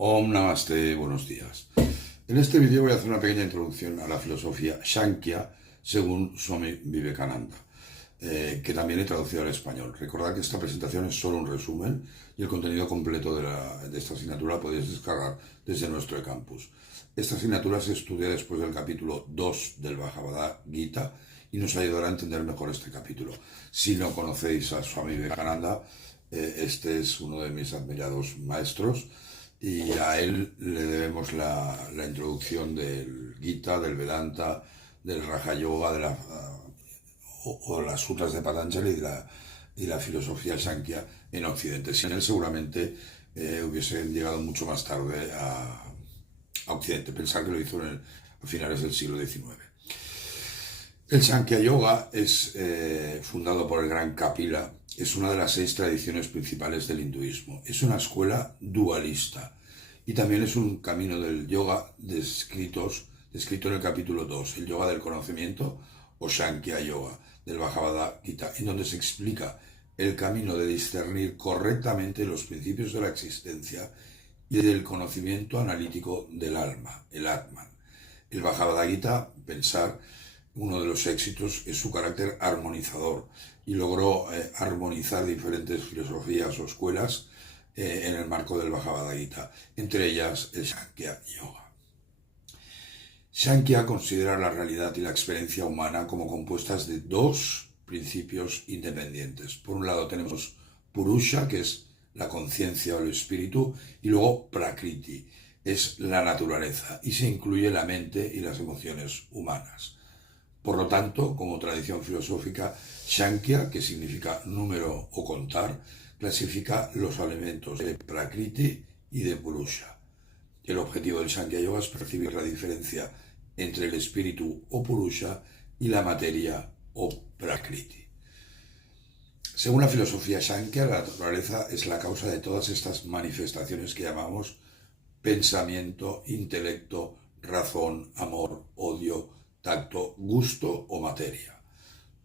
Om Namaste, buenos días. En este vídeo voy a hacer una pequeña introducción a la filosofía Sankhya según Swami Vivekananda, que también he traducido al español. Recordad que esta presentación es solo un resumen y el contenido completo de esta asignatura lo podéis descargar desde nuestro campus. Esta asignatura se estudia después del capítulo 2 del Bhagavad Gita y nos ayudará a entender mejor este capítulo. Si no conocéis a Swami Vivekananda, este es uno de mis admirados maestros y a él le debemos la introducción del Gita, del Vedanta, del Raja Yoga, o las sutras de Patanjali y la filosofía Sankhya en Occidente. Sin él seguramente hubiesen llegado mucho más tarde a Occidente. Pensar que lo hizo a finales del siglo XIX. El Sankhya Yoga es fundado por el gran Kapila. Es una de las 6 tradiciones principales del hinduismo. Es una escuela dualista y también es un camino del yoga descrito en el capítulo 2, el yoga del conocimiento o Sankhya Yoga del Bhagavad Gita, en donde se explica el camino de discernir correctamente los principios de la existencia y del conocimiento analítico del alma, el Atman. El Bhagavad Gita, pensar, uno de los éxitos es su carácter armonizador y logró armonizar diferentes filosofías o escuelas en el marco del Bhagavad Gita, entre ellas el Sankhya Yoga. Sankhya considera la realidad y la experiencia humana como compuestas de 2 principios independientes. Por un lado tenemos Purusha, que es la conciencia o el espíritu, y luego Prakriti, es la naturaleza, y se incluye la mente y las emociones humanas. Por lo tanto, como tradición filosófica, Sankhya, que significa número o contar, clasifica los elementos de Prakriti y de Purusha. El objetivo del Sankhya Yoga es percibir la diferencia entre el espíritu o Purusha y la materia o Prakriti. Según la filosofía Sankhya, la naturaleza es la causa de todas estas manifestaciones que llamamos pensamiento, intelecto, razón, amor, odio, tacto, gusto o materia.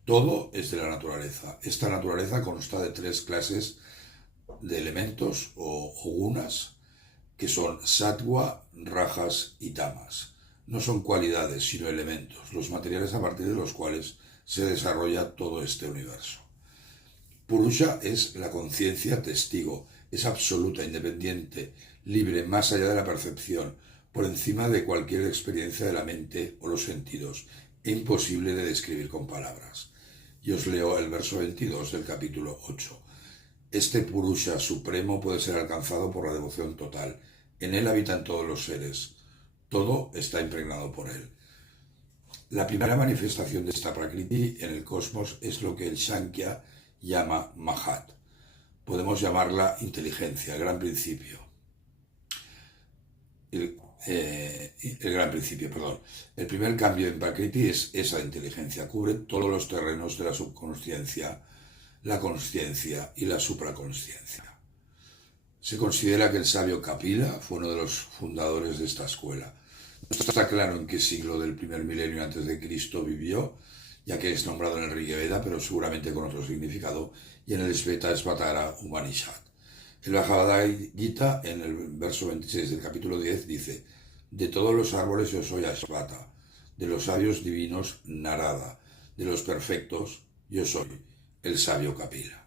Todo es de la naturaleza. Esta naturaleza consta de 3 clases de elementos o gunas, que son sattva, rajas y tamas. No son cualidades, sino elementos, los materiales a partir de los cuales se desarrolla todo este universo. Purusha es la conciencia testigo, es absoluta, independiente, libre, más allá de la percepción, por encima de cualquier experiencia de la mente o los sentidos, e imposible de describir con palabras. Y os leo el verso 22 del capítulo 8. Este Purusha supremo puede ser alcanzado por la devoción total. En él habitan todos los seres. Todo está impregnado por él. La primera manifestación de esta Prakriti en el cosmos es lo que el Sankhya llama Mahat. Podemos llamarla inteligencia, el gran principio. El gran principio, perdón. El primer cambio en Prakriti es esa inteligencia. Cubre todos los terrenos de la subconsciencia, la consciencia y la supraconsciencia. Se considera que el sabio Kapila fue uno de los fundadores de esta escuela. No está claro en qué siglo del primer milenio antes de Cristo vivió, ya que es nombrado en el Rig Veda, pero seguramente con otro significado, y en el Svetasvatara Upanishad. El Bhagavad Gita, en el verso 26 del capítulo 10, dice: de todos los árboles yo soy Ashvata, de los sabios divinos Narada, de los perfectos yo soy el sabio Kapila.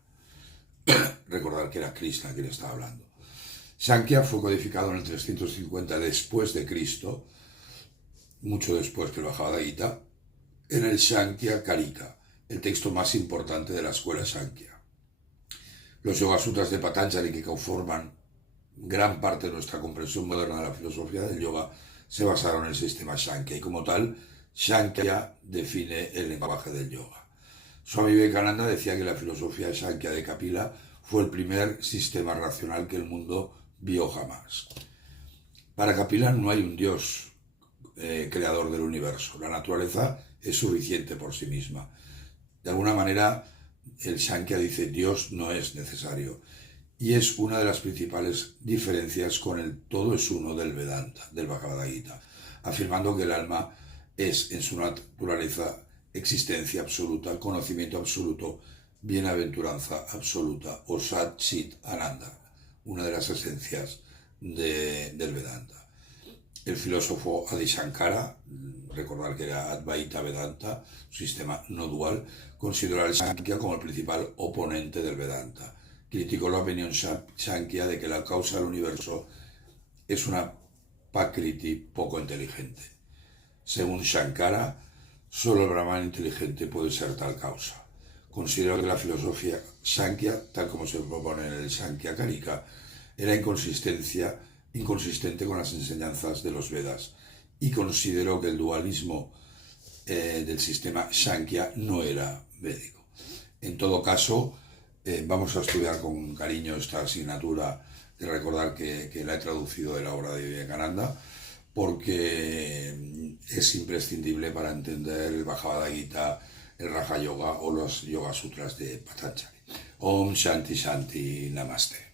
Recordar que era Krishna quien estaba hablando. Sankhya fue codificado en el 350 después de Cristo, mucho después que el Bhagavad Gita, en el Sankhya Karika, el texto más importante de la escuela Sankhya. Los Yoga Sutras de Patanjali, que conforman gran parte de nuestra comprensión moderna de la filosofía del yoga, se basaron en el sistema Sankhya, y como tal, Sankhya define el lenguaje del yoga. Swami Vivekananda decía que la filosofía Sankhya de Kapila fue el primer sistema racional que el mundo vio jamás. Para Kapila no hay un dios creador del universo. La naturaleza es suficiente por sí misma. De alguna manera, el Sankhya dice Dios no es necesario. Y es una de las principales diferencias con el todo es uno del Vedanta, del Bhagavad Gita, afirmando que el alma es en su naturaleza existencia absoluta, conocimiento absoluto, bienaventuranza absoluta, o Sat Chit Ananda, una de las esencias del Vedanta. El filósofo Adi Shankara, recordar que era Advaita Vedanta, sistema no dual, consideró al Sankhya como el principal oponente del Vedanta. Criticó la opinión Sankhya de que la causa del universo es una Prakriti poco inteligente. Según Shankara, solo el Brahman inteligente puede ser tal causa. Considero que la filosofía Sankhya, tal como se propone en el Sankhya Karika, era inconsistente con las enseñanzas de los Vedas, y considero que el dualismo del sistema Sankhya no era védico. En todo caso, vamos a estudiar con cariño esta asignatura, y recordar que la he traducido de la obra de Vivekananda, porque es imprescindible para entender el Bhagavad Gita, el Raja Yoga o los Yoga Sutras de Patanjali. Om Shanti Shanti Namaste.